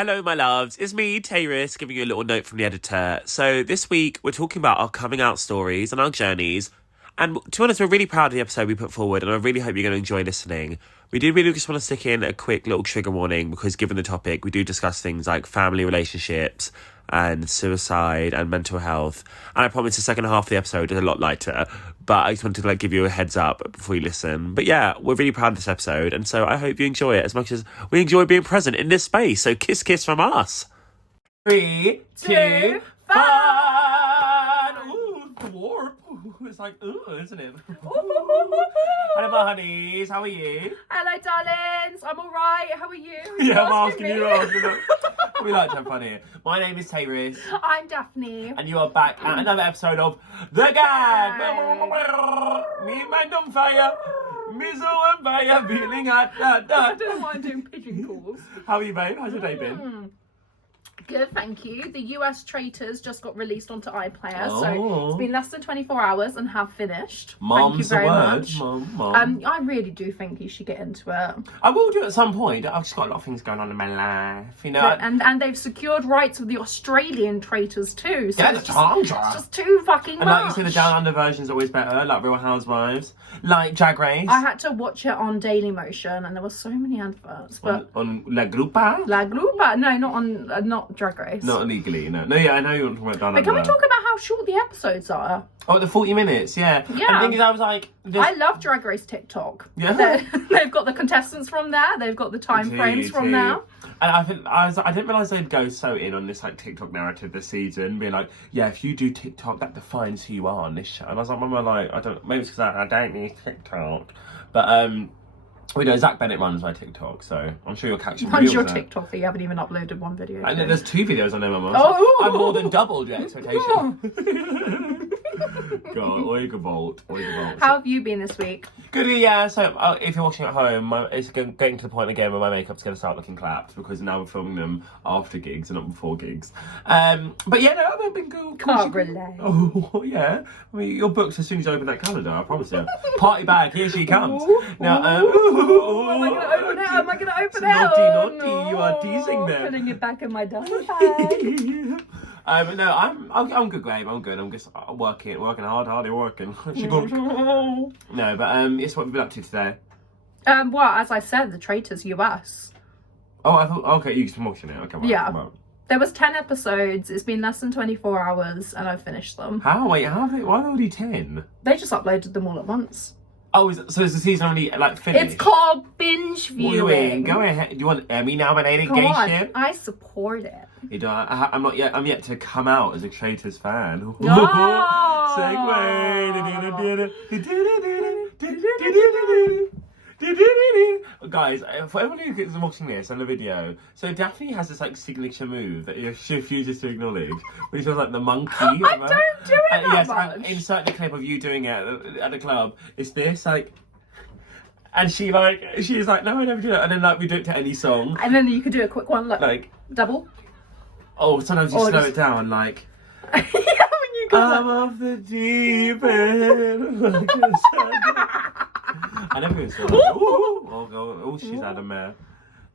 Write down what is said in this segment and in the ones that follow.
Hello, my loves. It's me, Tayris, giving you a little note from the editor. So this week, we're talking about our coming out stories and our journeys. And to be honest, we're really proud of the episode we put forward, and I really hope you're going to enjoy listening. We do really just want to stick in a quick little trigger warning, because given the topic, we do discuss things like family relationships and suicide and mental health. And I promise the second half of the episode is a lot lighter, but I just wanted to give you a heads up before you listen. But yeah, we're really proud of this episode, and so I hope you enjoy it as much as we enjoy being present in this space. So kiss from us. 3, 2, 1. Ooh, the warp. It's like, ooh, isn't it? Hello, my honeys. How are you? Hello, darlings. I'm all right. How are you? Yeah, I'm asking you. We like to have fun here. My name is Tayris. I'm Daphne. And you are back at another episode of The Gag. Me mind on fire. Me so on fire. Feeling hot. I don't know why I'm doing pigeon calls. How are you, babe? How's your day been? Good, thank you. The US Traitors just got released onto iPlayer, Oh. so it's been less than 24 hours and have finished. Mom's thank you very the word. much. Mom. I really do think you should get into it. I will do it at some point. I've just got a lot of things going on in my life, you know. And they've secured rights with the Australian Traitors too. So Yeah, it's the just, it's just too fucking And much. like you say, the Down Under version's always better, like Real Housewives, like Drag Race. I had to watch it on Daily Motion, and there were so many adverts. But on La Grupa? La Grupa, no, not on, not Drag Race. Not legally, no. No, yeah, I know you want to talk about Down But Under. can we talk about how short the episodes are? Oh, the 40 minutes, yeah. Yeah. And the thing is, I was like... I love Drag Race TikTok. Yeah. They've got the contestants from there. They've got the time frames from there. And I didn't realise they'd go so in on this TikTok narrative this season, being like, yeah, if you do TikTok, that defines who you are on this show. And I was like, Mama, I don't, maybe it's because I don't need TikTok. But we know Zach Bennett runs my TikTok, so I'm sure you'll catch him. Runs your TikTok that you haven't even uploaded one video. And there's 2 videos on there, Mama. Oh. So I've more than doubled your expectation. God, Oiga Bolt. How have you been this week? Good, yeah. So if you're watching at home, it's getting to the point again where my makeup's going to start looking clapped, because now we're filming them after gigs and not before gigs. But yeah, no, I've been good. Can't relate. Oh, yeah. I mean, you're booked as soon as you open that calendar, I promise you. Party bag, here she comes. Now, am I going to open it? Am I going to open it? Naughty, No. you are teasing them. Putting it back in my dummy bag. But no, I'm good, babe. I'm good. I'm just working hard, working. She good. No, but it's what we've been up to today. Well, as I said, the Traitors US. Oh, I thought, okay, you've been watching it. Okay, right, Yeah. Right. There was 10 episodes. It's been less than 24 hours, and I've finished them. How? Wait, how? Why are there only 10? They just uploaded them all at once. Oh, so is the season already finished? It's called binge viewing. Go ahead. Do you want Emmy nominated Come gay on, shit? I support it. You know, I'm not yet. I'm yet to come out as a Traitors fan. Segue. Guys, for everyone who is watching this on the video, so Daphne has this signature move that she refuses to acknowledge, which was like the monkey. I don't do it that yes, much. insert the clip of you doing it at the club. It's this and she's like, no, I never do that. And then we do it to any song. And then you could do a quick one, like double. Oh, sometimes you slow it down, like. Yeah, when you go. I'm off the deep end. I never even saw that. Oh, she's had a mare.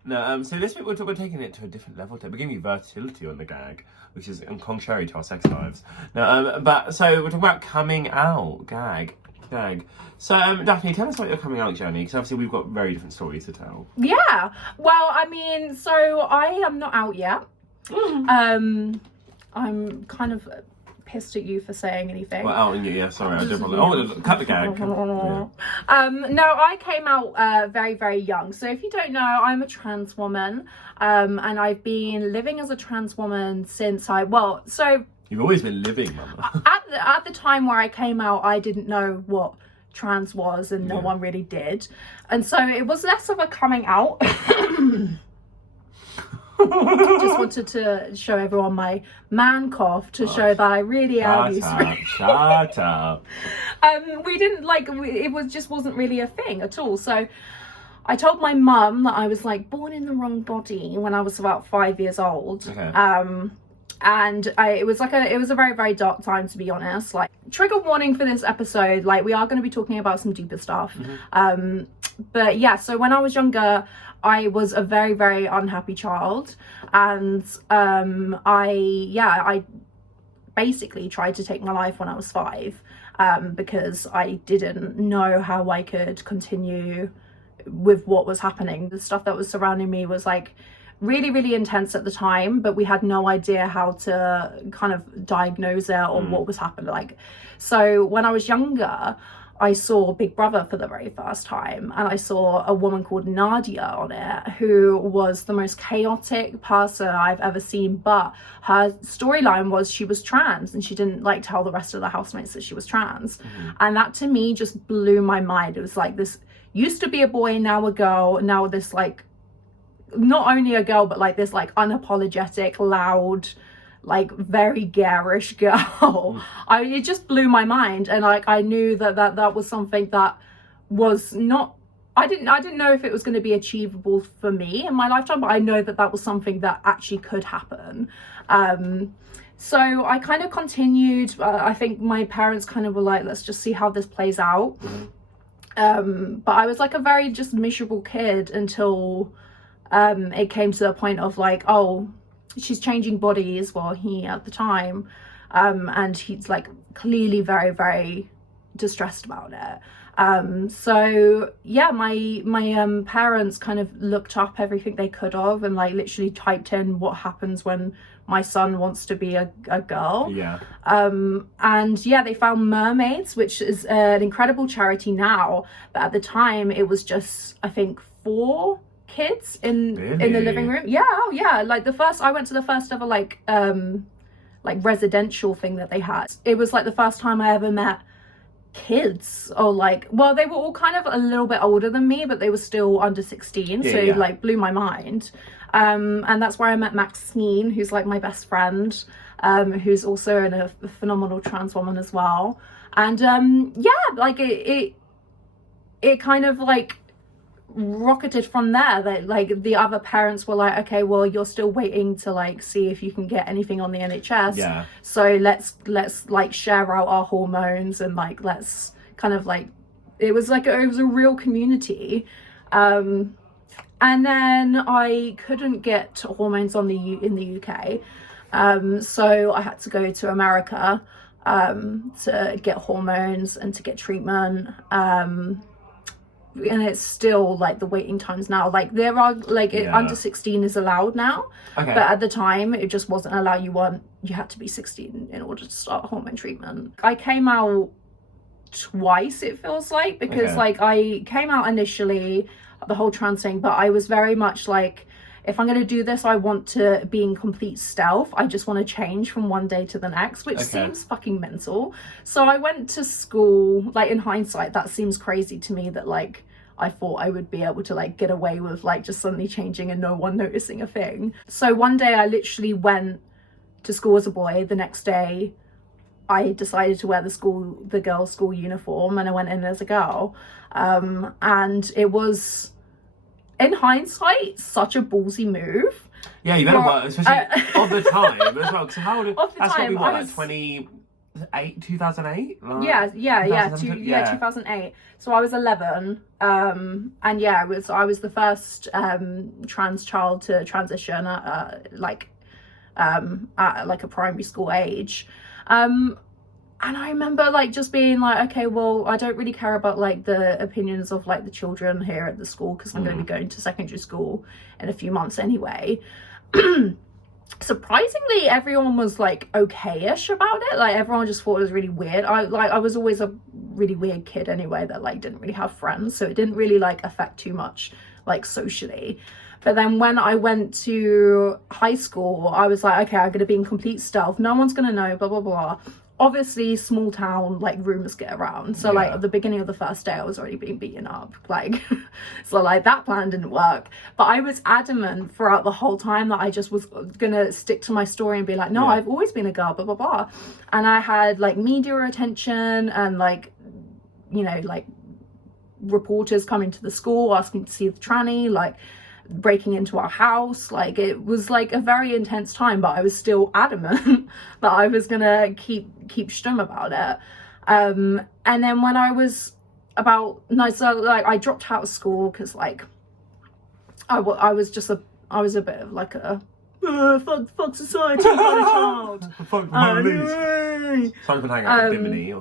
No, so this week we're taking it to a different level. We're giving you versatility on the gag, which is contrary to our sex lives. No, but so we're talking about coming out gag. So Daphne, tell us about your coming out journey, because obviously we've got very different stories to tell. Yeah. Well, I mean, so I am not out yet. I'm kind of pissed at you for saying anything. Well, out on you, yeah. Sorry, I did probably. Oh, cut the gag. Yeah. No, I came out very, very young. So if you don't know, I'm a trans woman, and I've been living as a trans woman since You've always been living, Mama. At the time where I came out, I didn't know what trans was, and no one really did, and so it was less of a coming out. Just wanted to show everyone my man cough to show that I really am used to it. Shut up. We didn't wasn't really a thing at all. So I told my mum that I was born in the wrong body when I was about 5 years old. Okay. And it was a very, very dark time, to be honest. Trigger warning for this episode, we are going to be talking about some deeper stuff. But yeah, so when I was younger, I was a very, very unhappy child, and I basically tried to take my life when I was 5, because I didn't know how I could continue with what was happening. The stuff that was surrounding me was like really, really intense at the time, but we had no idea how to kind of diagnose it or what was happening. Like, so when I was younger, I saw Big Brother for the very first time, and I saw a woman called Nadia on it, who was the most chaotic person I've ever seen. But her storyline was she was trans, and she didn't like tell the rest of the housemates that she was trans. And that to me just blew my mind. It was like, this used to be a boy, now a girl, now this like, not only a girl, but like this like unapologetic, loud, like very garish girl. It just blew my mind, and like I knew that was something that was not, I didn't know if it was going to be achievable for me in my lifetime, but I know that was something that actually could happen. So I kind of continued. I think my parents kind of were like, let's just see how this plays out. But I was like a very just miserable kid until it came to the point of like, oh, she's changing bodies. Well, he at the time, and he's like clearly very, very distressed about it. So yeah, my parents kind of looked up everything they could of, and like literally typed in what happens when my son wants to be a girl. Yeah. And yeah, they found Mermaids, which is an incredible charity now, but at the time it was just, I think, 4 kids in the living room. Yeah, oh yeah, like I went to the first ever like residential thing that they had. It was like the first time I ever met kids, or like, well, they were all kind of a little bit older than me, but they were still under 16, so like blew my mind. And that's where I met Maxine, who's like my best friend, who's also a phenomenal trans woman as well. And yeah, like it kind of like rocketed from there. That like the other parents were like, okay, well, you're still waiting to like see if you can get anything on the NHS, yeah, so let's like share out our hormones, and like let's kind of like, it was a real community. And then I couldn't get hormones in the UK, so I had to go to America to get hormones and to get treatment. And it's still like the waiting times now, like there are like under 16 is allowed now, but at the time it just wasn't allowed. You had to be 16 in order to start hormone treatment. I came out twice, it feels like, because like I came out initially, the whole trans thing, but I was very much like, if I'm going to do this, I want to be in complete stealth. I just want to change from one day to the next, which seems fucking mental. So I went to school, like in hindsight, that seems crazy to me, that like I thought I would be able to like get away with like just suddenly changing and no one noticing a thing. So one day I literally went to school as a boy. The next day I decided to wear the girls' school uniform, and I went in as a girl. And it was, in hindsight, such a ballsy move. Yeah, you better work, especially of the time as well. So how old? Of the that's time, what we were, I like 2008. Like, yeah, 2008. So I was 11, and yeah, I was the first trans child to transition at like a primary school age. And I remember like just being like, okay, well, I don't really care about like the opinions of like the children here at the school, because I'm going to be going to secondary school in a few months anyway. Surprisingly, everyone was like okay-ish about it. Like everyone just thought it was really weird. I was always a really weird kid anyway, that like didn't really have friends, so it didn't really like affect too much like socially. But then when I went to high school, I was like, okay, I'm going to be in complete stealth. No one's going to know, blah, blah, blah. Obviously, small town, like, rumors get around. So, like, at the beginning of the first day, I was already being beaten up. Like, so, like, that plan didn't work. But I was adamant throughout the whole time that I just was going to stick to my story and be like, no, I've always been a girl, blah, blah, blah. And I had, like, media attention and, like, you know, like, reporters coming to the school asking to see the tranny, like, breaking into our house. Like, it was like a very intense time, but I was still adamant that I was gonna keep stum about it. And then when I was so like I dropped out of school because like I was just I was a bit of like a fuck society kind of child. Fuck the police. Time to hang out with Bimini.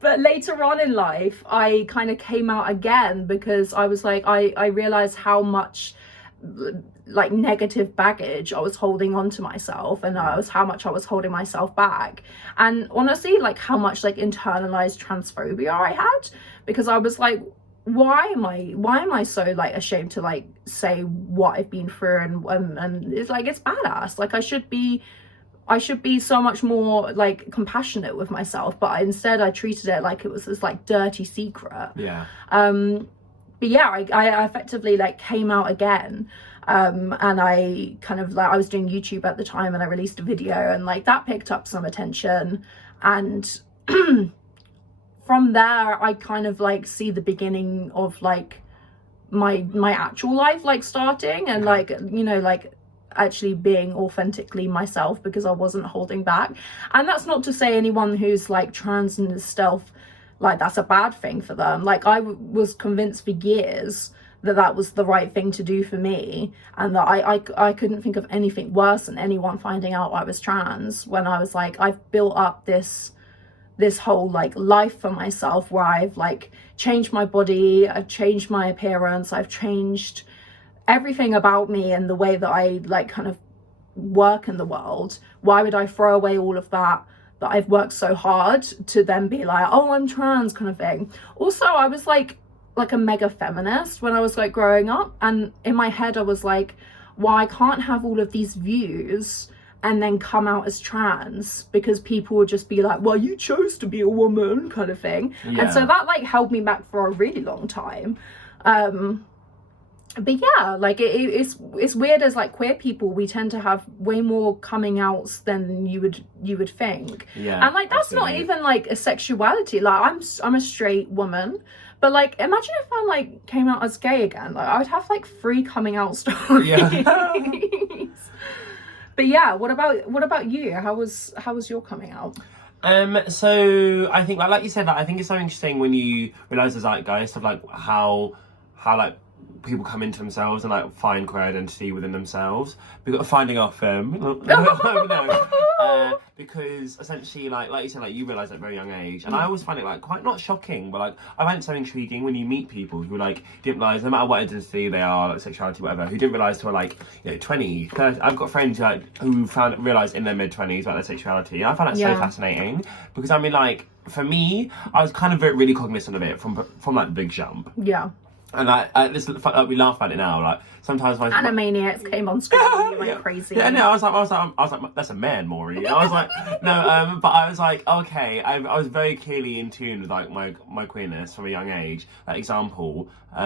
But later on in life, I kind of came out again because I was like, I realized how much like negative baggage I was holding on to myself, and how much I was holding myself back, and honestly like how much like internalized transphobia I had, because I was like, why am I so like ashamed to like say what I've been through, and it's like, it's badass, like I should be so much more like compassionate with myself, but instead I treated it like it was this like dirty secret. Yeah. But yeah, I effectively like came out again, and I kind of like, I was doing YouTube at the time, and I released a video, and like that picked up some attention, and from there I kind of like see the beginning of like my actual life like starting, and like, you know, like actually being authentically myself, because I wasn't holding back. And that's not to say anyone who's like trans and is stealth, like that's a bad thing for them. Like I was convinced for years that that was the right thing to do for me, and that I couldn't think of anything worse than anyone finding out I was trans, when I was like, I've built up this whole like life for myself where I've like changed my body, I've changed my appearance, I've changed everything about me and the way that I like kind of work in the world. Why would I throw away all of that I've worked so hard to then be like, oh, I'm trans kind of thing. Also, I was like a mega feminist when I was like growing up, and in my head I was like, well, I can't have all of these views and then come out as trans, because people would just be like, well, you chose to be a woman kind of thing. Yeah. And so that like held me back for a really long time. But yeah, like it's weird, as like queer people, we tend to have way more coming outs than you would think. Yeah, and like that's absolutely. not even like a sexuality. Like I'm a straight woman, but like imagine if I like came out as gay again. Like I would have like 3 coming out stories. Yeah. But yeah, what about you? How was your coming out? So I think like you said, like, I think it's so interesting when you realise the zeitgeist of like how like people come into themselves and like find queer identity within themselves. Because finding off because essentially like you said, like you realise at a very young age, and I always find it like quite not shocking, but like I find it so intriguing when you meet people who like didn't realise, no matter what identity they are, like sexuality, whatever, who didn't realise till like, you know, 20, 30. I've got friends who realised in their mid-20s about their sexuality, and I find that so fascinating, because I mean, like for me, I was kind of really cognizant of it from like the big jump. Yeah. And we laugh about it now. Like sometimes my Animaniacs came on screen, and you went crazy. Yeah, no, I was like, that's a man, Maury. I was like, no, but I was like, okay. I was very clearly in tune with like my queerness from a young age. Like example, so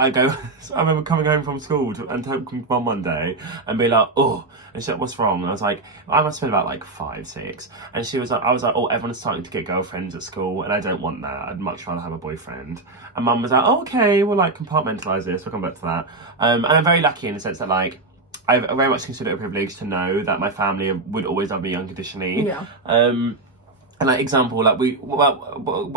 I remember coming home from school and talking to Mum one day and be like, oh, and she said, what's wrong? And I was like, I must have been about like 5, 6, and she was like, I was like, oh, everyone's starting to get girlfriends at school, and I don't want that. I'd much rather have a boyfriend. And Mum was like, oh, okay, we'll like compartmentalise this. We'll come back to that. And I'm very lucky in the sense that like I very much consider it a privilege to know that my family would always love me unconditionally. Yeah. And like example, like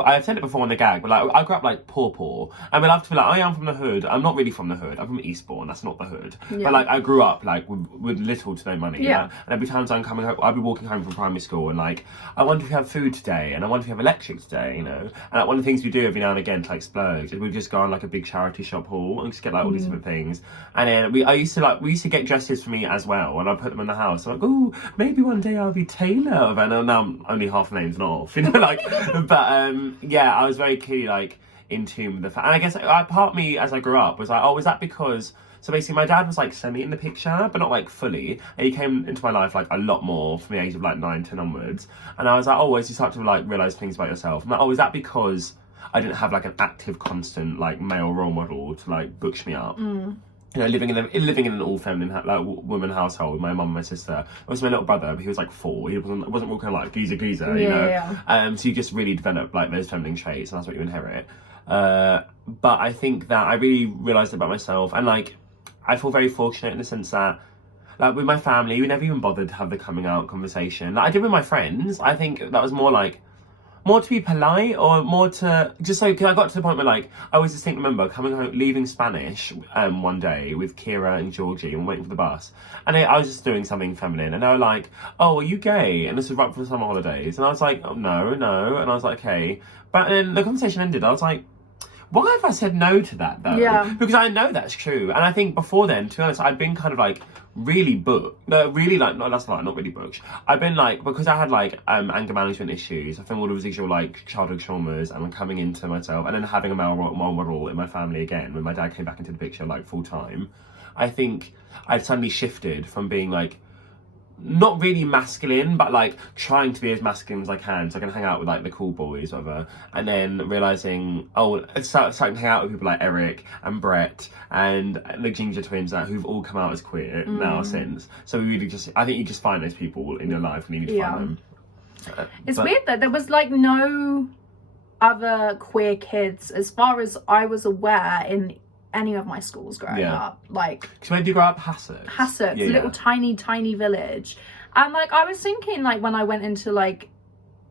I've said it before on the gag, but like I grew up like poor, and we love to be like, I am from the hood. I'm not really from the hood. I'm from Eastbourne. That's not the hood. Yeah. But like I grew up like with little to no money. Yeah. And every time I'm coming home, I'll be walking home from primary school, and like I wonder if we have food today, and I wonder if we have electric today, you know. And like one of the things we do every now and again to like splurge is we just go on like a big charity shop haul and just get like all these different things. And then we used to get dresses for me as well, and I put them in the house. I'm like, oh, maybe one day I'll be Taylor. And now I'm only half names not off, you know, like. But yeah, I was very clearly like in tune with the fact. And I guess part of me as I grew up was like, oh, was that because? So basically, my dad was like semi in the picture, but not like fully. And he came into my life like a lot more from the age of like 9, 10 onwards. And I was like, oh, as you start to like realise things about yourself, I'm like, oh, is that because I didn't have like an active, constant like male role model to like butch me up? You know, living in an all feminine like woman household with my mum and my sister. It was my little brother, but he was like 4. He wasn't all kind of like geezer, you know. Yeah. So you just really develop like those feminine traits, and that's what you inherit. But I think that I really realised about myself, and like I feel very fortunate in the sense that like with my family, we never even bothered to have the coming out conversation. Like I did with my friends. I think that was more more to be polite or more to just so, because I got to the point where like I always distinctly remember coming home, leaving Spanish one day with Kira and Georgie and waiting for the bus, and I was just doing something feminine, and they were like, "Oh, are you gay?" And this was right before summer holidays, and I was like, "Oh, no," and I was like, "Okay," but then the conversation ended. I was like, why have I said no to that though? Yeah. Because I know that's true. And I think before then, to be honest, I'd been kind of like really booked. No, really like, no, that's not really booked. I've been like, because I had like anger management issues, I think all the residual like childhood traumas and I'm coming into myself and then having a male model in my family again when my dad came back into the picture like full time. I think I'd suddenly shifted from being like, not really masculine, but like trying to be as masculine as I can, so I can hang out with like the cool boys, whatever. And then realizing, starting to hang out with people like Eric and Brett and the Ginger twins who've all come out as queer now since. So we really I think you just find those people in your life and you need to find them. It's weird that there was like no other queer kids, as far as I was aware, in any of my schools growing up. Like, because where did you grow up? Hassocks, little tiny village. And like I was thinking, like when I went into like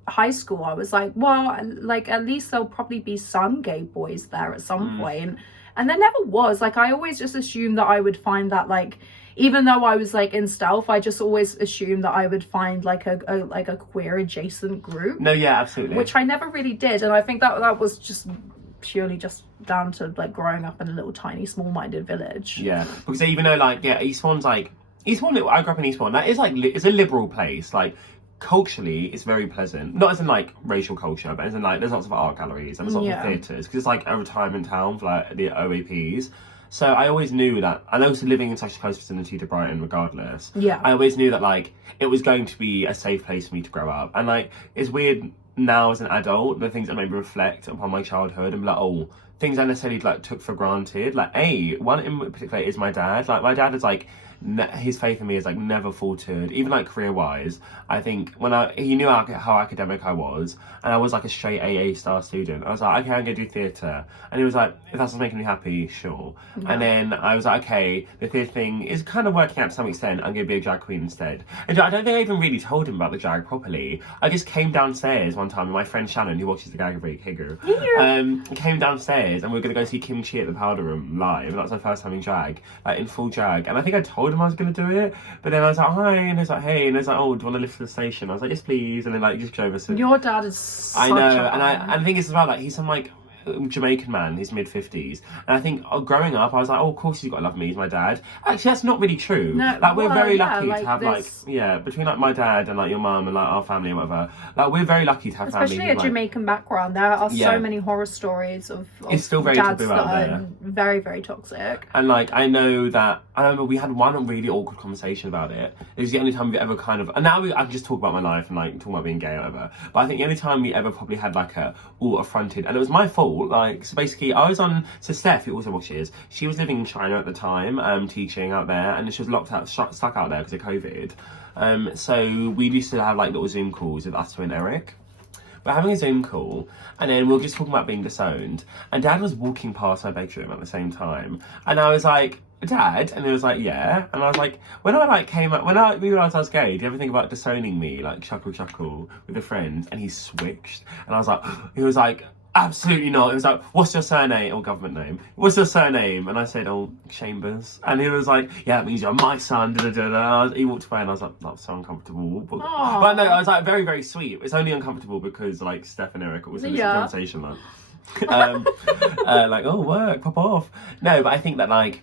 high school, I was like, well, like at least there'll probably be some gay boys there at some point. And there never was. Like I always just assumed that I would find that, like, even though I was like in stealth, I just always assumed that I would find like a queer adjacent group. No, yeah, absolutely. Which I never really did, and I think that was just purely just down to like growing up in a little tiny small-minded village. Yeah, because even though like Eastbourne, I grew up in Eastbourne. That is like it's a liberal place. Like culturally, it's very pleasant. Not as in like racial culture, but as in like there's lots of art galleries and there's lots of theatres because it's like a retirement town for like the OAPs. So I always knew that, and also living in such a close vicinity to Brighton regardless, I always knew that like it was going to be a safe place for me to grow up. And like it's weird now as an adult, the things that made me reflect upon my childhood and be like, oh, things I necessarily like took for granted. Like one in particular is my dad. Like my dad is like, his faith in me is like never faltered, even like career wise. I think he knew how academic I was, and I was like a straight AA star student. I was like, okay, I'm gonna do theatre, and he was like, if that's what's making me happy, sure. And then I was like, okay, the theatre thing is kind of working out to some extent. I'm gonna be a drag queen instead. And I don't think I even really told him about the drag properly. I just came downstairs one time, and my friend Shannon, who watches the Gag Break, hey girl, came downstairs, and we were gonna go see Kim Chi at the Powder Room live, and that was my first time in drag, like in full drag. And I think I told him I was going to do it, but then I was like, hi, and he's like, hey, and he's like, oh, do you want to lift to the station? I was like, yes please. And then like just go over. Your dad is such I know, and I think it's as well, like he's some like Jamaican man, his mid-50s, and I think growing up I was like, oh, of course he's got to love me, he's my dad. Actually, that's not really true. No, like we're very lucky like, to have like between like my dad and like your mum and like our family and whatever, like we're very lucky to have especially family a Jamaican background. There are so many horror stories of it's still very dads taboo that out there. are very, very toxic. And like I remember we had one really awkward conversation about it. It was the only time we ever kind of, and now I can just talk about my life and like talk about being gay or whatever, but I think the only time we ever probably had like affronted, and it was my fault. Like, so basically I was so Steph, who also watches, she was living in China at the time, teaching out there, and she was stuck out there because of COVID. So we used to have like little Zoom calls with us two and Eric. We're having a Zoom call, and then we were just talking about being disowned, and Dad was walking past my bedroom at the same time, and I was like, Dad, and he was like, yeah, and I was like, when I realised I was gay, do you ever think about disowning me, like chuckle with a friend? And he switched, and I was like, he was like, absolutely not. It was like, what's your surname? Or government name. What's your surname? And I said, oh, Chambers. And he was like, yeah, that means you're my son. He walked away and I was like, that's so uncomfortable. But no, I was like, very, very sweet. It's only uncomfortable because like Steph and Eric always in this conversation like, like, oh, work, pop off. No, but I think that like,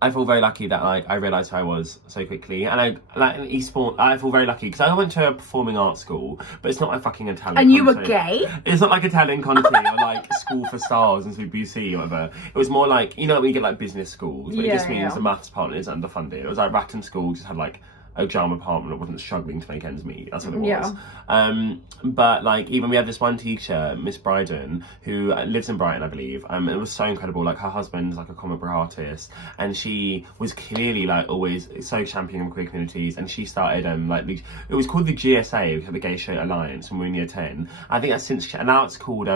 I feel very lucky that like I realised who I was so quickly, and I like in Eastbourne. I feel very lucky because I went to a performing arts school, but it's not like fucking Italian. And you were gay? It's not like Italian Conti or like School for Stars and CBC or whatever. It was more like, you know, when you get like business schools, but it just means the maths department is underfunded. It was like Ratton School just had like a drama department that wasn't struggling to make ends meet. That's what it was. But like even we had this one teacher, Miss Bryden, who lives in Brighton, I believe. It was so incredible. Like her husband's like a comic book artist, and she was clearly like always so championing queer communities. And she started it was called the GSA, the Gay Straight Alliance, when we were in year 10. I think that's since, and now it's called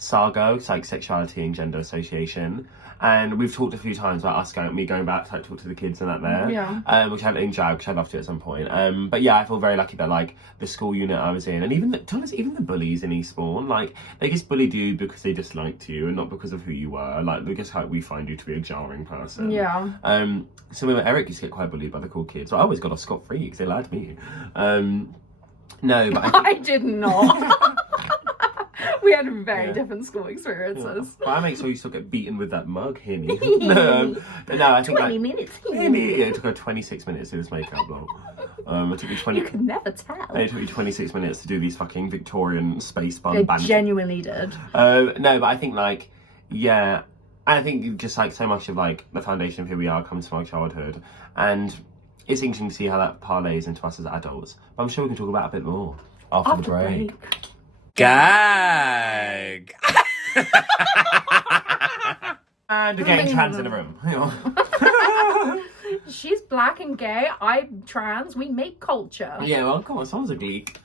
SAGO, it's like Sexuality and Gender Association. And we've talked a few times about me going back to like talk to the kids and that there. Yeah. Which I in drag, which I'd love to at some point. But yeah, I feel very lucky that like the school unit I was in, and even even the bullies in Eastbourne, like they just bullied you because they disliked you and not because of who you were. Like they just how we find you to be a jarring person. Yeah. So when Eric used to get quite bullied by the cool kids, I always got off scot free because they lied to me. No, but I did not. We had very different school experiences. But I make sure you still get beaten with that mug, Henny. No, I think 20 like, minutes. it took her 26 minutes to do this makeup block. It took me 20. You could never tell. It took me 26 minutes to do these fucking Victorian space bun It bands. genuinely did. No, but I think like, yeah, I think just like so much of like the foundation of who we are comes from our childhood, and it's interesting to see how that parlays into us as adults. But I'm sure we can talk about it a bit more after the break. Gag! And again, trans in the room. She's black and gay. I'm trans. We make culture. Yeah, well, come on, someone's a geek.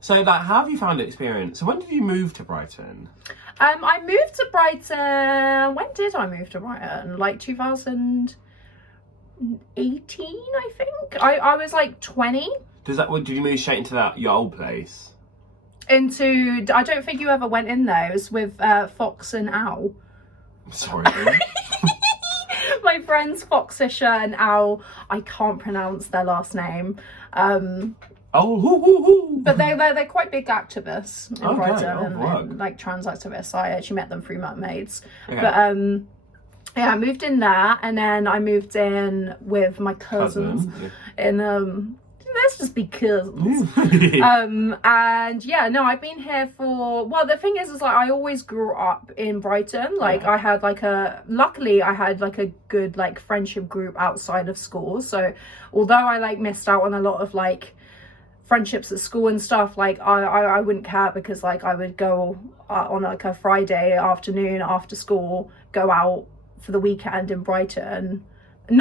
So, like, how have you found the experience? So, when did you move to Brighton? I moved to Brighton. When did I move to Brighton? Like 2018, I think. I was like 20. Did you move straight into your old place? I don't think you ever went in there. It was with Fox and Owl. Sorry. My friends Foxisha and Owl. I can't pronounce their last name. But they're quite big activists in Brighton and like trans activists. I actually met them through Mermaids. Okay. But yeah, I moved in there, and then I moved in with my cousins in let's just be cousins. And yeah, no, I've been here for, well, the thing is like I always grew up in Brighton. Like I had luckily I had like a good like friendship group outside of school. So although I like missed out on a lot of like friendships at school and stuff, like I wouldn't care, because like I would go on like a Friday afternoon after school, go out for the weekend in Brighton. I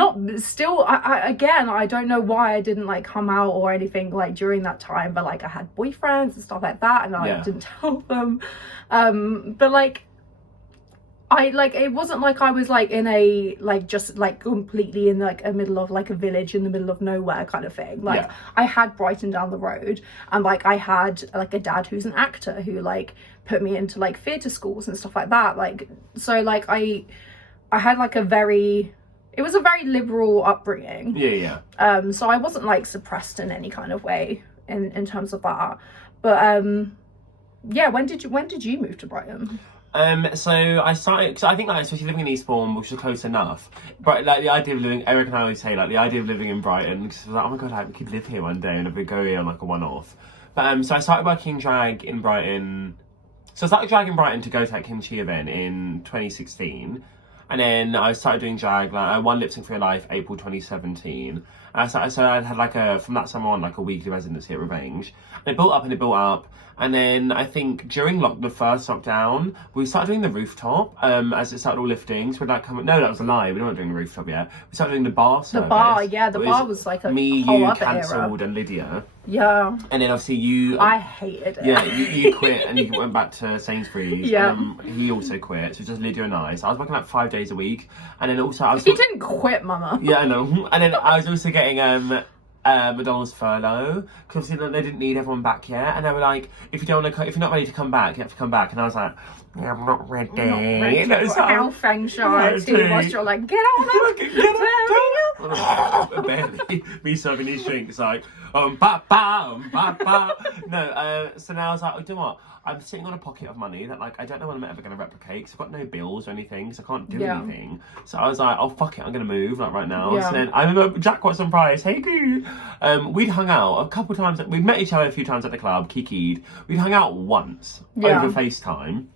don't know why I didn't like come out or anything like during that time, but like I had boyfriends and stuff like that, and I didn't tell them. But like it wasn't like I was like in a like just like completely in like a middle of like a village in the middle of nowhere kind of thing. Like I had Brighton down the road, and like I had like a dad who's an actor who like put me into like theatre schools and stuff like that. Like so like I had like it was a very liberal upbringing. So I wasn't like suppressed in any kind of way in terms of that. But yeah, when did you move to Brighton? So I started, so I think like especially living in Eastbourne, which was close enough, but like the idea of living, Eric and I always say like the idea of living in Brighton, because like, oh my god, like, we could live here one day and we go here on like a one-off. But so I started working drag in Brighton. So I started drag in Brighton to go to that Kimchi event in 2016. And then I started doing drag, like I won Lip Sync for Your Life, April 2017. And so I had like from that summer on, like a weekly residency at Revenge. And it built up. And then I think during the first lockdown, we started doing the rooftop as it started all lifting. So we're like, no, that was a lie. We weren't doing the rooftop yet. We started doing the bar service. The bar, yeah, the bar was like a me, whole you, other cancelled, era. and Lydia. Yeah. And then obviously you... I hated it. Yeah, you quit and you went back to Sainsbury's. Yeah. He also quit, so just Lydia and I. So I was working like 5 days a week. And then also I was... He didn't quit, mama. Yeah, I know. And then I was also getting McDonald's furlough, because they didn't need everyone back yet, and they were like, if you're not ready to come back, you have to come back. And I was like, yeah, I'm not ready. How feng shui to was you're like, get on up. Barely. Me serving these drinks like, ba ba ba ba. No, so now I was like, oh, do you know what? I'm sitting on a pocket of money that like I don't know when I'm ever going to replicate, because I've got no bills or anything, so I can't do anything. So I was like, oh fuck it, I'm going to move like right now. So then I remember Jackpot Surprise, hey goo. We'd hung out a couple times, we'd met each other a few times at the club, kikied. We'd hung out once over FaceTime.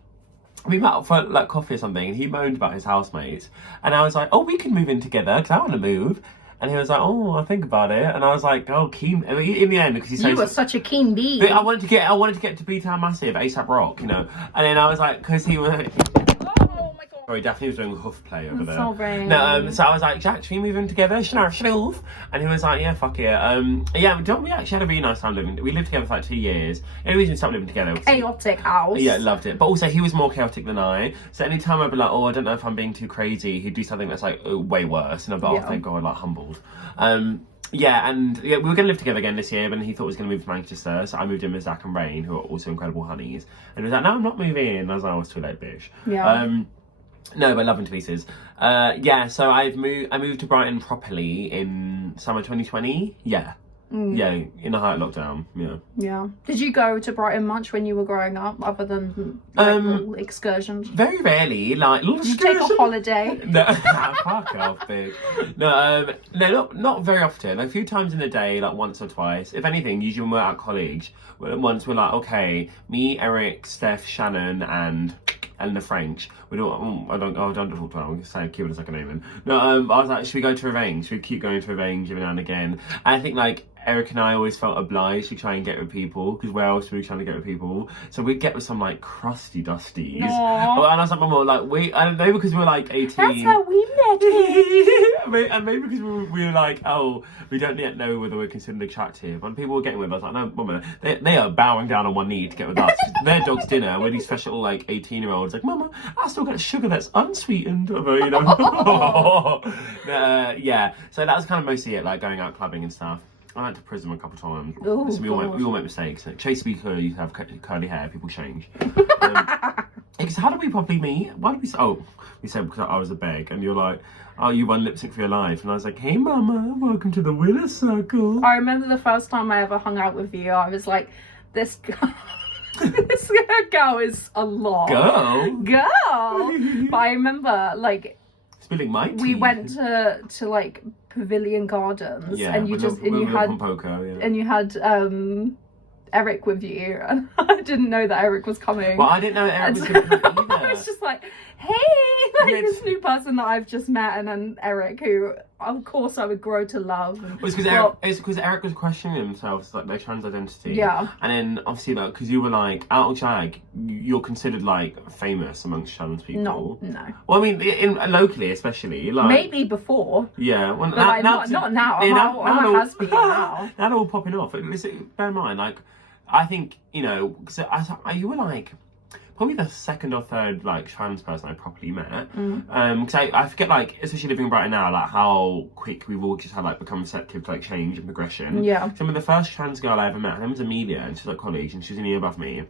We met up for like coffee or something, and he moaned about his housemates, and I was like, oh, we can move in together because I want to move. And he was like, oh, I'll think about it. And I was like, oh, keen. I mean, in the end, because you were such a keen bee. I wanted to get to B-Town Massive, ASAP Rock, you know. And then I was like, because he was... Oh my god. Sorry, Daphne was doing hoof play over there. Sorry. No, so I was like, Jack, should we move in together? Schnoof. And he was like, yeah, fuck it. Yeah, we actually had a really nice time living. We lived together for like 2 years. The only reason we stopped living together was... Chaotic house. Yeah, loved it. But also, he was more chaotic than I. So anytime I'd be like, oh, I don't know if I'm being too crazy, he'd do something that's like way worse. And I'd be like, oh, thank God, like humbled. Yeah, and we were going to live together again this year, but he thought he was going to move to Manchester, so I moved in with Zach and Rain, who are also incredible honeys. And he was like, no, I'm not moving in. And I was like, oh, it's too late, bitch. Yeah. No, but love him to pieces. Yeah, so I moved to Brighton properly in summer 2020. Yeah. Yeah, in the height of lockdown. Yeah. Yeah. Did you go to Brighton much when you were growing up, other than like, little excursions? Very rarely, like little Did you take a holiday? No, fuck off, bitch. No, not very often. A few times in the day, like once or twice. If anything, usually when we're at college, once we're like, okay, me, Eric, Steph, Shannon, and the French. We don't. I don't talk to her. I'm gonna say keep it as like a name. No, I was like, should we go to Revenge? Should we keep going to Revenge every now and again? And I think like Eric and I always felt obliged to try and get with people, because where else were we trying to get with people? So we'd get with some like crusty dusties. And I was like, Mum, like I don't know, because we were like 18. That's how we met him. And maybe because we were like, oh, we don't yet know whether we're considered attractive. When people were getting with us, like, no, Mama, they are bowing down on one knee to get with us. Their dog's dinner, we're these special like 18-year-olds, like, Mama, I still get sugar that's unsweetened, you know. Yeah, so that was kind of mostly it, like going out clubbing and stuff. I went to prison a couple of times. Oh, so we all make mistakes. Chase Speaker used to have curly hair. People change. Because how did we probably meet? Why did we? Oh, we said because I was a beg, and you're like, oh, you won lip sync for your life, and I was like, hey, Mama, welcome to the winner circle. I remember the first time I ever hung out with you. I was like, this girl. This girl is a lot. Girl. But I remember like spilling my tea. We went to like Pavilion Gardens, and you had Eric with you, and I didn't know that Eric was coming. Well, I didn't know Eric was going to come either. I was just like, hey, like this new person that I've just met, and then Eric, who of course I would grow to love. It's because Eric was questioning himself, like their trans identity. Yeah. And then obviously, like, because you were like out of Jag, you're considered like famous amongst trans people. No. Well, I mean, locally especially, like maybe before. Yeah. Well, but like, not now. I'm a has-been now. Now they're all popping off. Listen, bear in mind, like, I think because you were like probably the second or third like trans person I properly met. Because I forget, like, especially living in Brighton now, like how quick we've all just had like become receptive to like change and progression. Yeah. So the first trans girl I ever met, her name was Amelia, and she was at college, and she was a year above me. And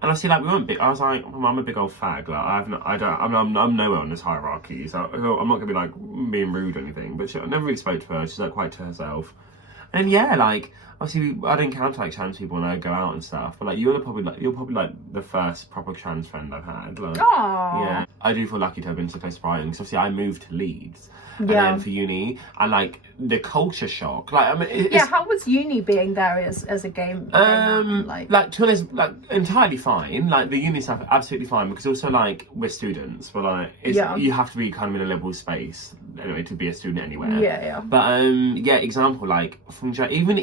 obviously, like, we weren't big. I was like, I'm a big old fag. Like, I'm nowhere on this hierarchy. So I'm not gonna be like being rude or anything. But I never really spoke to her. She's like quite to herself. And yeah, like, obviously I'd encounter like trans people when I go out and stuff, but like you're probably like the first proper trans friend I've had. Like, aww. Yeah, I do feel lucky to have been so close to Brighton, because obviously I moved to Leeds. And then for uni, and like the culture shock, like, I mean, how was uni being there as a game man? Like to be honest, like entirely fine. Like the uni stuff, absolutely fine, because also like we're students, but like you have to be kind of in a liberal space anyway to be a student anywhere. Yeah. But example, like from even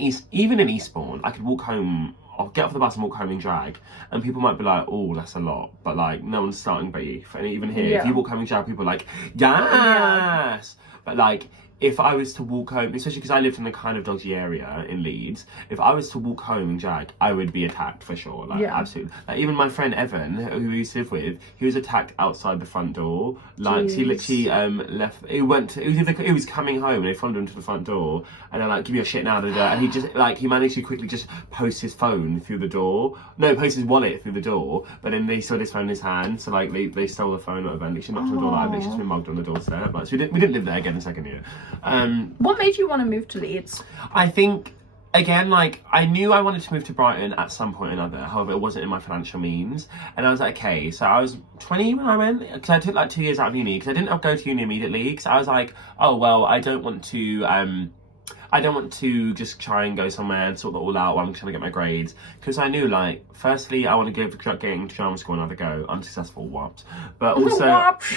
in Eastbourne, I could walk home. I'll get off the bus and walk home in drag, and people might be like, oh, that's a lot, but like no one's starting beef. And even here, if you walk home in drag, people are like, yes. But like, if I was to walk home, especially because I lived in a kind of dodgy area in Leeds, if I was to walk home in drag, I would be attacked for sure. Like, absolutely. Like, even my friend Evan, who we used to live with, he was attacked outside the front door. Like, he literally left. He was coming home, and they followed him to the front door, and they're like, "Give me your shit now," and he just like he managed to quickly just post his phone through the door. No, post his wallet through the door. But then they saw his phone in his hand, so like they stole the phone out of him. Literally knocked on the door, like literally just been mugged on the doorstep. Like, so we didn't live there again in second year. What made you want to move to Leeds? I think, again, like, I knew I wanted to move to Brighton at some point or another. However, it wasn't in my financial means. And I was like, okay, so I was 20 when I went, because I took like 2 years out of uni, because I didn't go to uni immediately, because I was like, oh, well, I don't want to just try and go somewhere and sort that all out while I'm trying to get my grades. Because I knew, like, firstly, I want to go for getting to drama school another go. Unsuccessful, whoops. But also,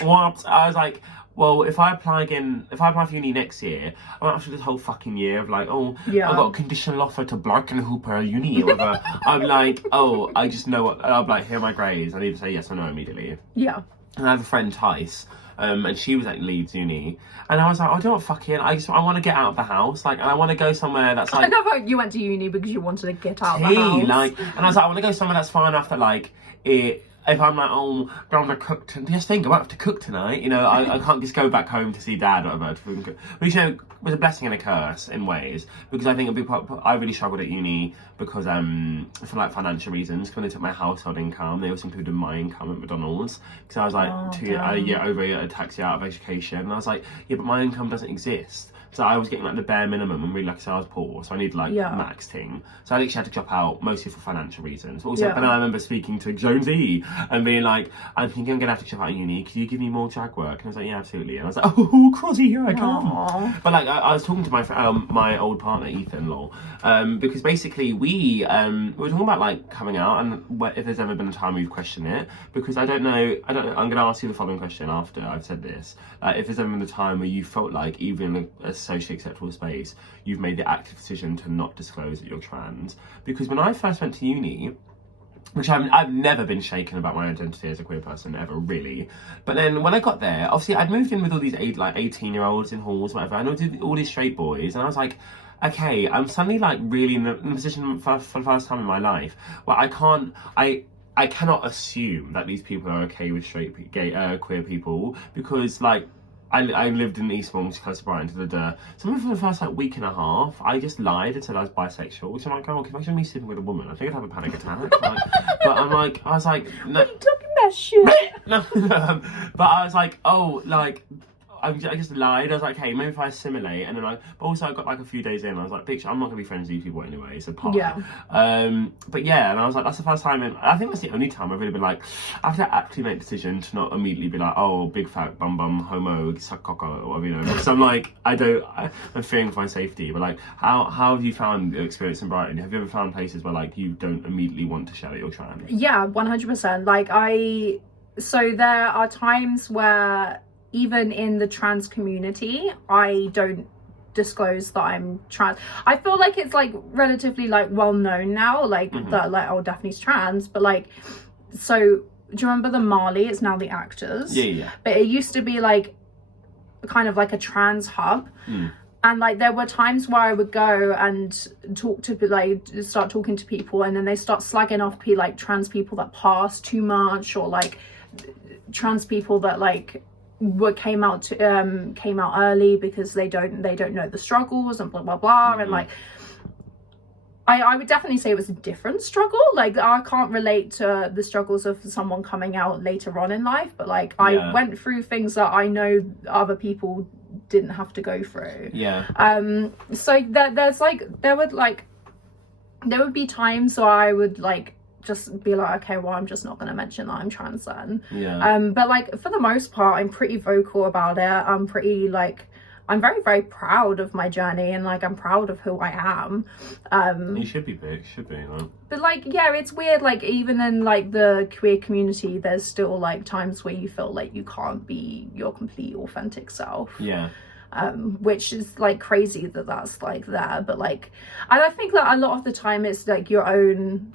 whoops. I was like, well, if I apply for uni next year, I won't have to do this whole fucking year of like, oh, I've got a conditional offer to Blarkenhooper Uni or whatever. I'm like, oh, I just know what, I'll be like, here are my grades. I need to say yes or no immediately. Yeah. and I have a friend, Tice, and she was at Leeds Uni, and I was like, I don't fucking, I want to get out of the house, like, and I want to go somewhere that's like. I know you went to uni because you wanted to get out of the house. Like, and I was like, I want to go somewhere that's far enough that like it. If I'm like, oh, I want to cook. Just think, I won't have to cook tonight. You know, I can't just go back home to see dad or whatever. Which, you know, was a blessing and a curse in ways, because I think I really struggled at uni because for like financial reasons. When they took my household income, they also included my income at McDonald's, because I was like over a year a taxi out of education, and I was like, yeah, but my income doesn't exist. So I was getting like the bare minimum, and really, like I said, I was poor, so I needed like max thing. So I literally had to drop out, mostly for financial reasons. But also, but then I remember speaking to Jonesy and being like, I'm thinking I'm gonna have to drop out of uni. Could you give me more drag work? And I was like, yeah, absolutely. And I was like, oh, Crosby, here I come. But like, I was talking to my old partner Ethan Law, because basically we were talking about like coming out, and if there's ever been a time we've questioned it, because I don't know. I'm gonna ask you the following question after I've said this. If there's ever been a time where you felt like even in a socially acceptable space, you've made the active decision to not disclose that you're trans. Because when I first went to uni, which I've never been shaken about my identity as a queer person ever, really. But then when I got there, obviously I'd moved in with all these 18-year-olds in halls, whatever, and all these straight boys, and I was like, okay, I'm suddenly like really in a position for the first time in my life where I cannot assume that these people are okay with straight gay queer people, because like I lived in East Mons, close to Brighton, so for the first like week and a half, I just lied and said I was bisexual, which I'm like, oh, can you imagine me sleeping with a woman? I think I'd have a panic attack. Like, but I was like, no. What are you talking about, shit? No, but I was like, oh, like, I just lied. I was like, hey, maybe if I assimilate, and then but also I got like a few days in, I was like, bitch, I'm not gonna be friends with these people anyway, so part. Yeah. But yeah, and I was like, that's the first time, and I think that's the only time I've really been like, I have to actually make a decision to not immediately be like, oh, big fat bum homo, suck cock or whatever, you know, because I'm like, I'm fearing for my safety. But like, how have you found the experience in Brighton? Have you ever found places where like you don't immediately want to share that you're trans? Yeah, 100%. Like so there are times where, even in the trans community, I don't disclose that I'm trans. I feel like it's like relatively like well known now, like that, like, oh, Daphne's trans, but like, so do you remember the Marley? It's now the Actors. Yeah. But it used to be like kind of like a trans hub. And like there were times where I would go and start talking to people, and then they start slagging off like trans people that pass too much, or like trans people that like came out early because they don't know the struggles and blah blah blah. And like I would definitely say it was a different struggle. Like I can't relate to the struggles of someone coming out later on in life, but like I went through things that I know other people didn't have to go through. So there would be times where I would like just be like, okay, well, I'm just not going to mention that I'm trans then. But like for the most part, I'm pretty vocal about it. I'm very, very proud of my journey, and like I'm proud of who I am. You should be big, like. But like, yeah, it's weird, like even in like the queer community, there's still like times where you feel like you can't be your complete authentic self. Which is like crazy that's like there. But like, and I think that a lot of the time it's like your own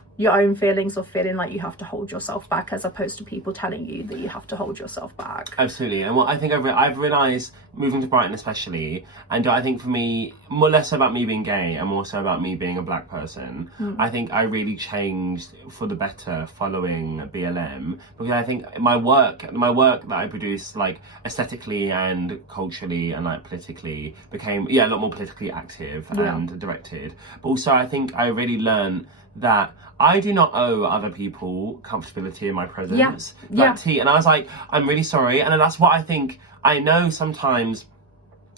feelings of feeling like you have to hold yourself back, as opposed to people telling you that you have to hold yourself back. Absolutely. And what I think I've realised moving to Brighton especially, and I think for me, more less about me being gay and more so about me being a black person, I think I really changed for the better following BLM, because I think my work that I produce, like aesthetically and culturally and like politically, became a lot more politically active and directed. But also I think I really learned that I do not owe other people comfortability in my presence. And I was like, I'm really sorry. And that's what I think. I know sometimes,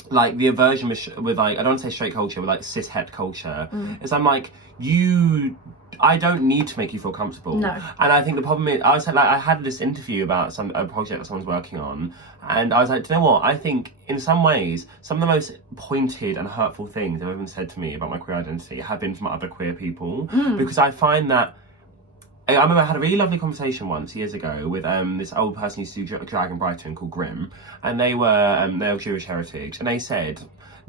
like the aversion with like, I don't want to say straight culture, but like cis het culture, is I'm like, I don't need to make you feel comfortable. No. And I think the problem is, I had this interview about a project that someone's working on, and I was like, do you know what? I think in some ways, some of the most pointed and hurtful things they've ever said to me about my queer identity have been from other queer people, because I find that. I remember I had a really lovely conversation once years ago with this old person who used to do drag in Brighton called Grimm, and they were Jewish heritage, and they said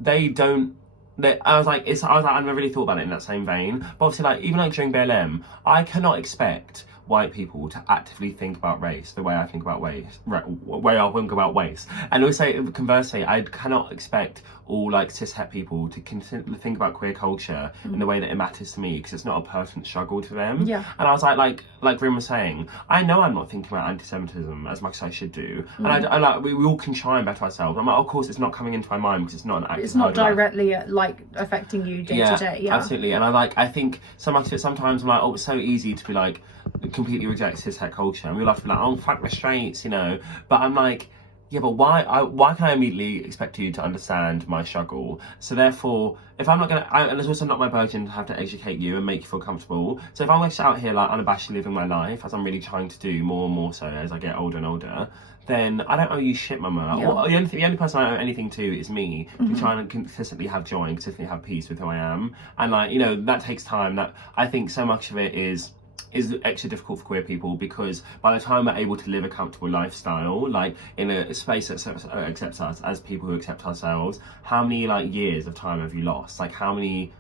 I was like, I never really thought about it in that same vein. But obviously, like even like during BLM, I cannot expect white people to actively think about race the way I think about race, way I think about race. And also, conversely, I cannot expect all like cis-het people to think about queer culture in the way that it matters to me, because it's not a personal struggle to them. Yeah. And I was like Rim was saying, I know I'm not thinking about anti-Semitism as much as I should do, and I like we all can try and better ourselves. I'm like, of course, it's not coming into my mind because it's not an active. It's not directly like affecting you day to day. Yeah, absolutely. And I think so much of it sometimes I'm like, oh, it's so easy to be like completely reject cis-het culture, and we all have to be like, oh, fuck the straights, you know. But I'm like, yeah, but why can I immediately expect you to understand my struggle? So therefore, if I'm not and it's also not my burden to have to educate you and make you feel comfortable. So if I'm just out here like unabashedly living my life, as I'm really trying to do more and more so as I get older and older, then I don't owe you shit, mama. Yeah. Or the only person I owe anything to is me, to try and consistently have joy and consistently have peace with who I am. And like, you know, that takes time. That I think so much of it is extra difficult for queer people, because by the time we're able to live a comfortable lifestyle, like in a space that accepts us as people who accept ourselves, how many like years of time have you lost? Like how many,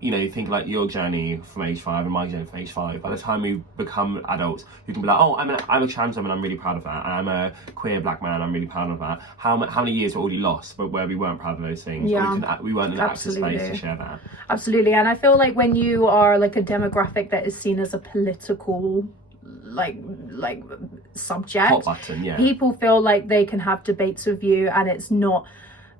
you know, you think like your journey from age 5 and my journey from age 5, by the time we become adults, you can be like, oh, I'm a trans woman, I'm really proud of that. I'm a queer black man, I'm really proud of that. How many years were already lost, but where we weren't proud of those things? Yeah, we weren't in an active absolutely. space to share that. Absolutely. And I feel like when you are like a demographic that is seen as a political like subject, Hot button, yeah. people feel like they can have debates with you, and it's not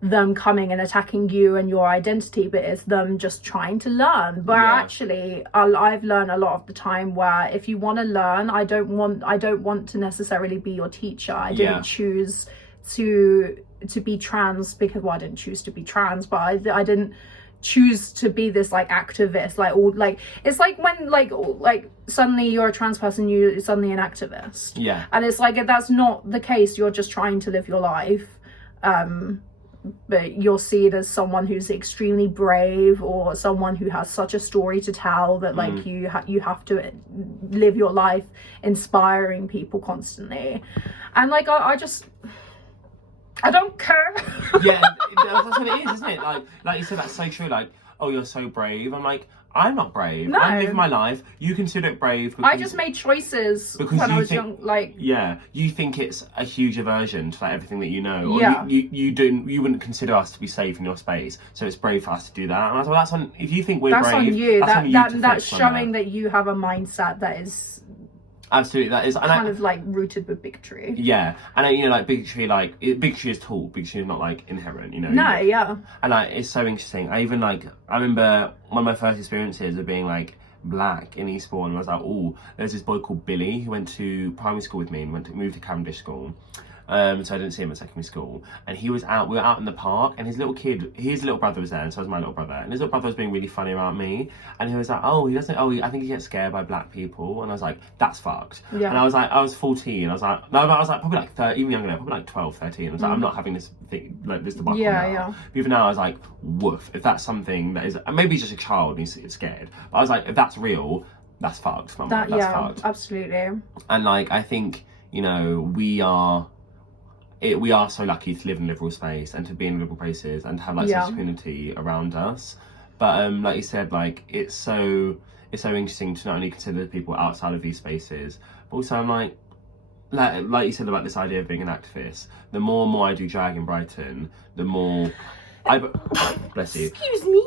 them coming and attacking you and your identity, but it's them just trying to learn. But actually, I've learned a lot of the time where if you want to learn, I don't want to necessarily be your teacher. I didn't choose to be trans because, well, I didn't choose to be trans, but I didn't choose to be this like activist, like all like it's like when like suddenly you're a trans person, you're suddenly an activist. Yeah. And it's like, if that's not the case, you're just trying to live your life. But you're seen as someone who's extremely brave, or someone who has such a story to tell that like you have to live your life inspiring people constantly. And like I don't care. Yeah, that's what it is, isn't it? Like you said, that's so true. Like, oh, you're so brave. I'm like, I'm not brave. No. I'm living my life. You consider it brave because I just made choices when I was young. Like, yeah, you think it's a huge aversion to like everything that you know. Or Yeah. you wouldn't consider us to be safe in your space, so it's brave for us to do that. And I was like, that's on. If you think we're that's brave, on you. that's on you to That's fix showing that you have a mindset that is absolutely, that is, and kind of like rooted with bigotry. yeah, and you know, like bigotry, bigotry is taught. Bigotry is not like inherent, you know. No, yeah. And like, it's so interesting. I remember one of my first experiences of being like black in Eastbourne. I was like, oh, there's this boy called Billy who went to primary school with me and moved to Cavendish School. So I didn't see him at secondary school, and we were out in the park, and his little brother was there, and so was my little brother, and his little brother was being really funny about me, and he was like, I think he gets scared by black people, and I was like, that's fucked. Yeah. And I was 14, I was like probably like 30, even younger, probably like 12, 13, I was like, I'm not having this thing, like this debacle now. Yeah. But even now I was like, woof, if that's something that is, maybe he's just a child and he's scared, but I was like, if that's real, that's fucked, mama. That's fucked. Absolutely. And like, I think, you know, we are so lucky to live in liberal space and to be in liberal places and to have like such a community around us. But like you said, like it's so interesting to not only consider people outside of these spaces, but also I'm like you said about this idea of being an activist. The more and more I do drag in Brighton, the more bless you.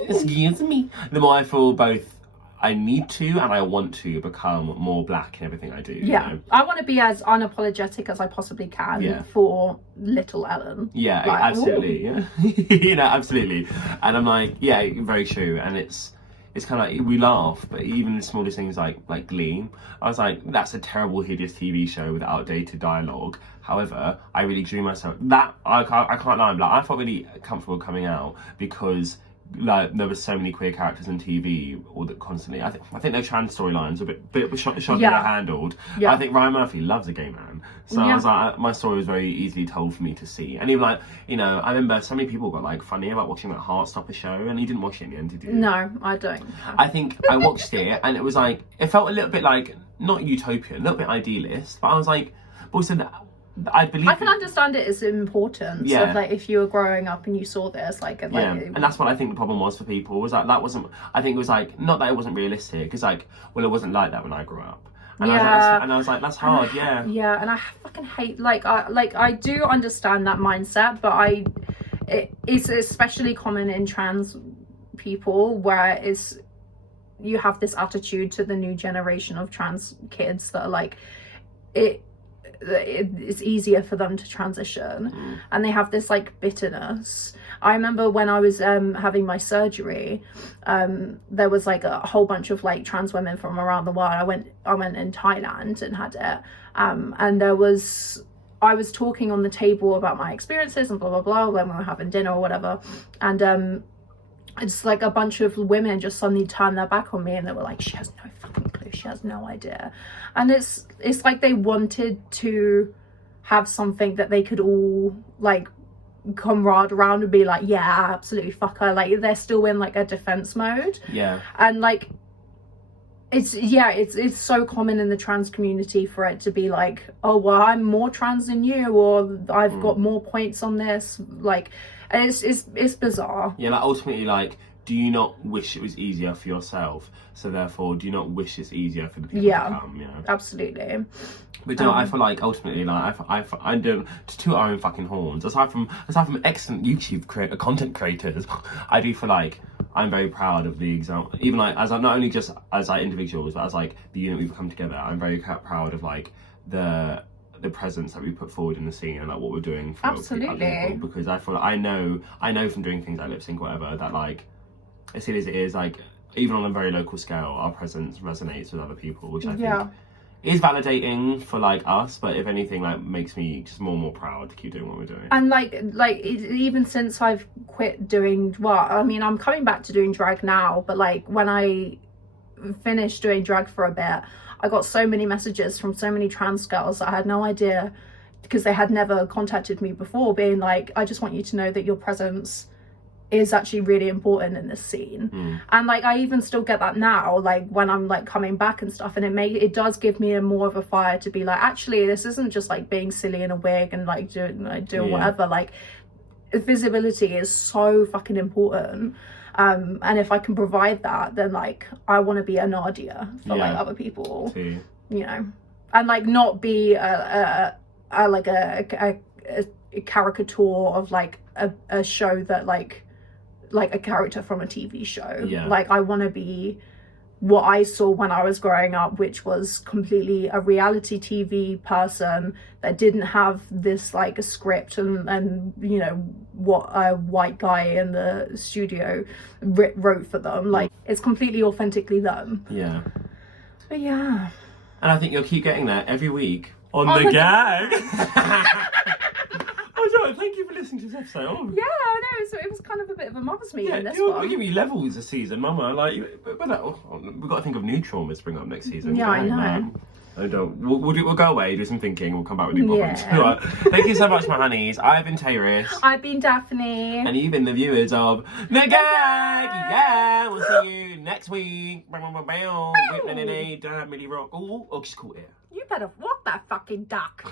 Excuse me. The more I feel both I need to and I want to become more black in everything I do. Yeah, you know? I want to be as unapologetic as I possibly can for little Ellen. Yeah, like, absolutely. Yeah. You know, absolutely. And I'm like, yeah, very true. And it's kind of like, we laugh, but even the smallest things like Glee, I was like, that's a terrible, hideous TV show with outdated dialogue. However, I really drew myself that I can't lie. Like, I felt really comfortable coming out because like there were so many queer characters on TV all that constantly. I think their trans storylines are a bit shoddily handled. Yeah. I think Ryan Murphy loves a gay man, so I was like, my story was very easily told for me to see. And even like, you know, I remember so many people got like funny about watching that Heartstopper show, and he didn't watch it in the end, did you? No, I don't. I think I watched it, and it was like, it felt a little bit like not utopian, a little bit idealist, but I was like, but also I can understand its importance of like if you were growing up and you saw this and that's what I think the problem was for people, was like that wasn't, I think it was like, not that it wasn't realistic, because like, well, it wasn't like that when I grew up, And I was like, that's hard, yeah. Yeah, and I fucking hate, I do understand that mindset, but it's especially common in trans people, where you have this attitude to the new generation of trans kids that are like, it's easier for them to transition, and they have this like bitterness. I remember when I was having my surgery, there was like a whole bunch of like trans women from around the world. I went in Thailand and had it, and I was talking on the table about my experiences and blah blah blah when we were having dinner or whatever, and it's like a bunch of women just suddenly turned their back on me, and they were like, she has no fucking clue, she has no idea. And it's like they wanted to have something that they could all like comrade around and be like, yeah, absolutely, fuck her. Like they're still in like a defense mode. Yeah. And like it's so common in the trans community for it to be like, oh well, I'm more trans than you, or I've got more points on this, like, and it's bizarre. Yeah, like ultimately, like, do you not wish it was easier for yourself? So therefore, do you not wish it's easier for the people to come? You know, absolutely. But you know, I feel like ultimately, like, I do, to toot our own fucking horns. Aside from excellent YouTube content creators, I do feel like I'm very proud of the example. Even like as not only just as like individuals, but as like the unit we've come together. I'm very proud of like the presence that we put forward in the scene and like what we're doing for absolutely people, because I feel like I know from doing things like lip sync or whatever that like as silly as it is, like even on a very local scale, our presence resonates with other people, which I think is validating for like us, but if anything, like makes me just more and more proud to keep doing what we're doing. And like even since I've quit doing, well, I mean, I'm coming back to doing drag now, but like when I finished doing drag for a bit, I got so many messages from so many trans girls that I had no idea, because they had never contacted me before, being like, I just want you to know that your presence is actually really important in this scene. And like I even still get that now, like when I'm like coming back and stuff, and it does give me more of a fire to be like, actually this isn't just like being silly in a wig and like doing whatever. Like visibility is so fucking important, and if I can provide that, then like I want to be a Nadia for like other people. You know, and like not be a caricature of like a show that like a character from a TV show. Like I want to be what I saw when I was growing up, which was completely a reality TV person that didn't have this like a script and you know what a white guy in the studio wrote for them. Like it's completely authentically them. But yeah, and I think you'll keep getting that every week on the gag. Thank you for listening to this episode. Yeah, I know. So it was kind of a bit of a mother's meeting. This one. We're giving you levels this season, Mama. Like, but we've got to think of new traumas to bring up next season. Yeah, I know. Man. I don't. We'll go away, do some thinking. We'll come back with new problems. Right. Thank you so much, my honeys. I've been Tayris. I've been Daphne. And you've been the viewers of The Gag. Yeah, we'll see you next week. Whitman and A, Really Rock. Oh, she's caught it. You better walk that fucking duck.